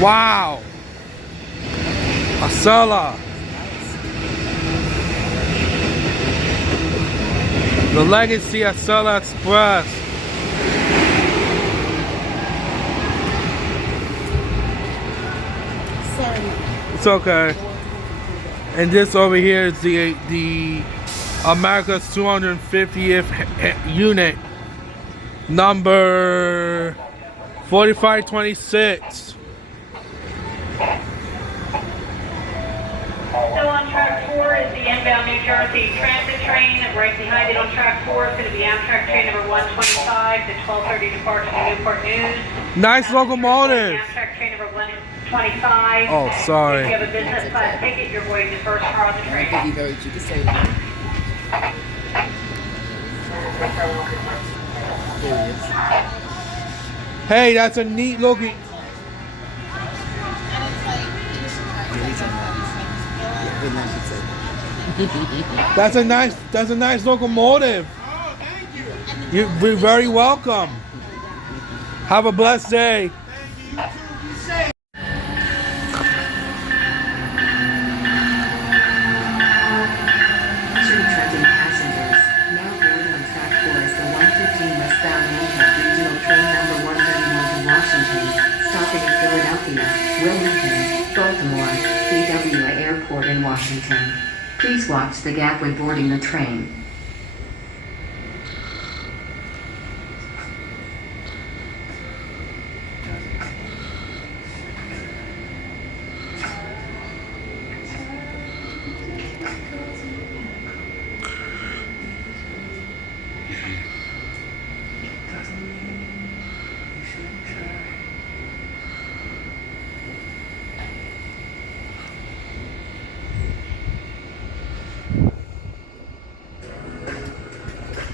Wow. Acela. The Legacy Acela Express. Sorry. It's okay. And this over here is the America's 250th unit, number 4526. So on track 4 is the inbound New Jersey transit train. Right behind it on track 4 is going to be Amtrak train number 125, the 12:30 departure to Newport News. Nice locomotive. Amtrak train number 125. Oh, sorry. If you have a business class ticket, you're going to first car on the train. He heard you. Just say that. There he is. Hey, that's a neat looking. That's a nice locomotive. Oh, thank you. You're very welcome. Have a blessed day. Thank you. You too. Be safe. Trenton passengers, now boarding on track 4 is the 115 westbound Amtrak regional train number 131 to Washington, stopping at Philadelphia, Wilmington, Baltimore, BWA Airport in Washington. Please watch the gap when boarding the train.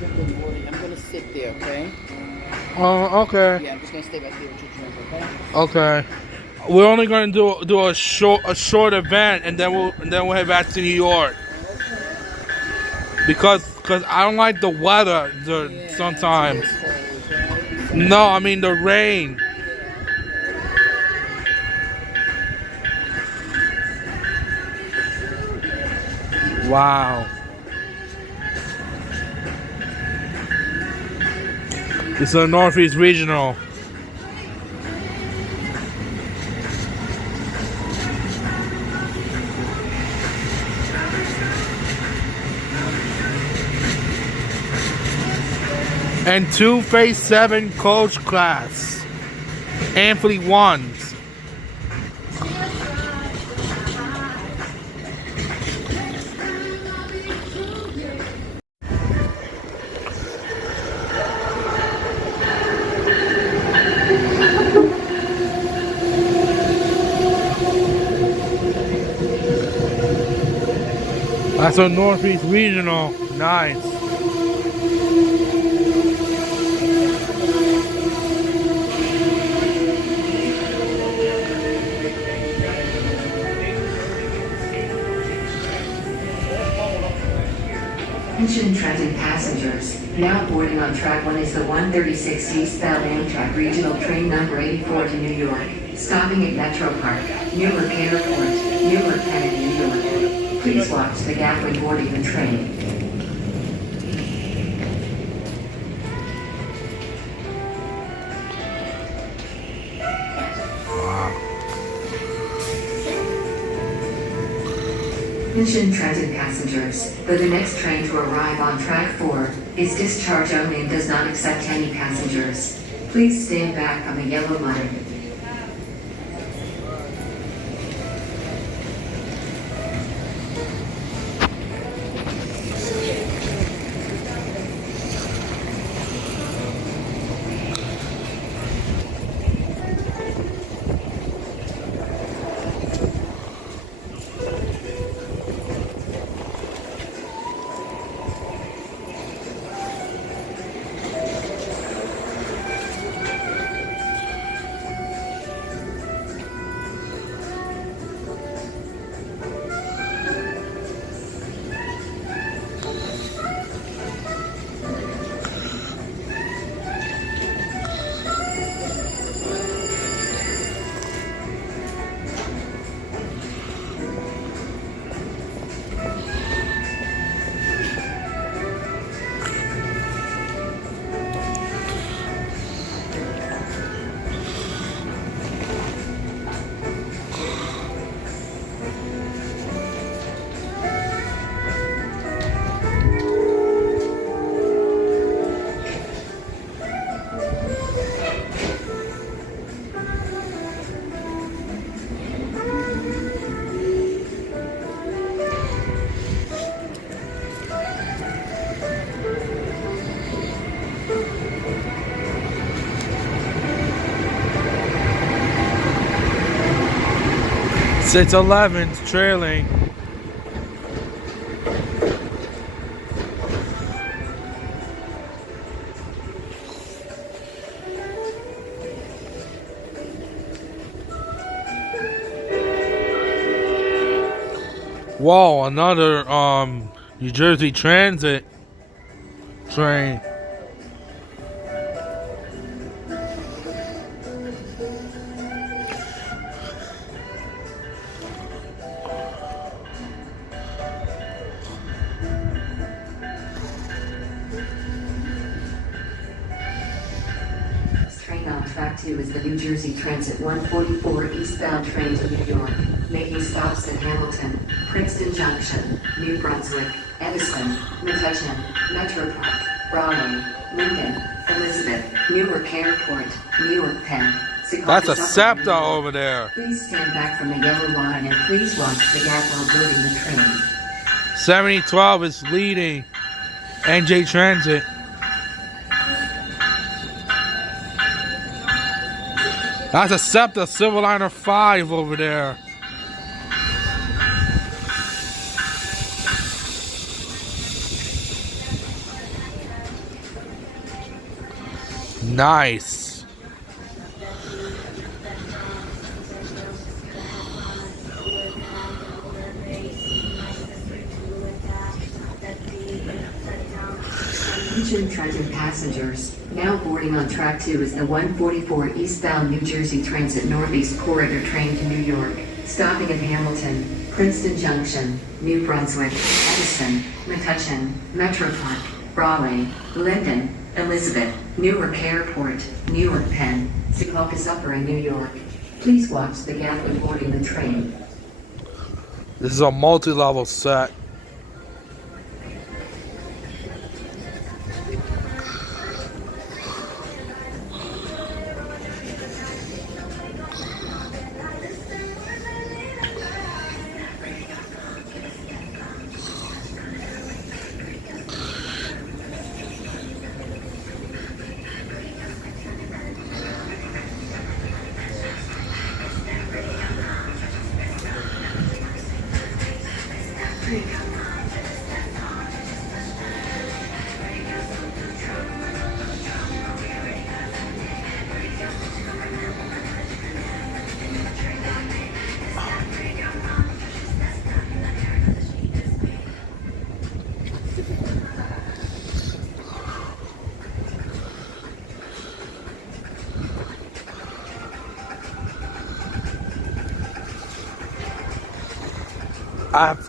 I'm gonna sit there, okay? Oh, okay. Yeah, I'm just gonna stay back here with your drink, Okay. okay? We're only going to do a short event, and then we'll head back to New York. Because I don't like the weather sometimes. No, I mean the rain. Wow. It's a Northeast Regional. And 2 Phase 7 coach class. Amply ones. That's a Northeast Regional. Nice. Attention Trenton passengers, now boarding on track 1 is the 136 eastbound Amtrak regional train number 84 to New York, stopping at Metro Park, Newark Airport, Newark, Kennedy, New York. Please watch the gap when boarding the train. Attention Trenton passengers, for the next train to arrive on track 4, is discharge only and does not accept any passengers. Please stand back on the yellow line. 611 trailing. Whoa, another New Jersey Transit train. Train on track 2 is the New Jersey Transit 144 eastbound train to New York, making stops at Hamilton, Princeton Junction, New Brunswick, Edison, Metuchen, Metro Park, Broadway, Lincoln, Elizabeth, Newark Airport, Newark Penn. That's a SEPTA over there. Please stand back from the yellow line and please watch the gap while boarding the train. 7012 is leading NJ Transit. That's a SEPTA Silverliner 5 over there. Nice. Attention Trenton passengers, now boarding on track 2 is the 144 eastbound New Jersey Transit Northeast Corridor train to New York, stopping at Hamilton, Princeton Junction, New Brunswick, Edison, Metuchen, Metro Park, Broadway, Linden, Elizabeth, Newark Airport, Newark Penn, Secaucus Upper in New York. Please watch the gap when boarding the train. This is a multi-level set.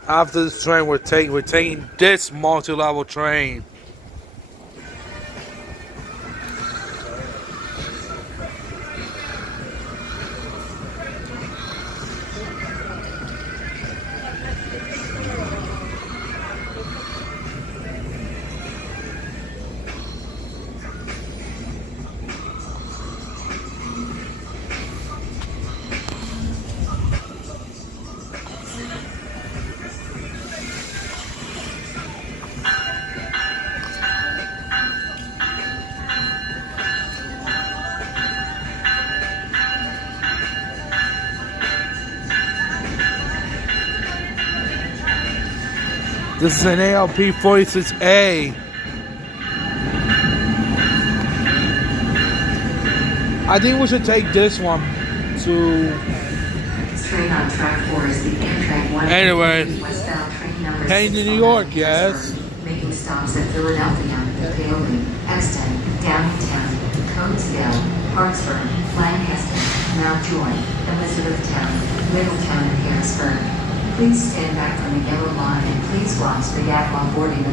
After this train, we're taking this multi-level train. This is an ALP-46A. I think we should take this one to... Train on track 4 is the Amtrak 1 Anyway, westbound train number heading to New York, yes. making stops at Philadelphia, Paoli, Exton, Downingtown, Coatesville, Hartsburg, Lancaster, Mountjoy, Elizabethtown, Middletown, and Harrisburg. Please stand back from the yellow line and please watch the gap while boarding the train.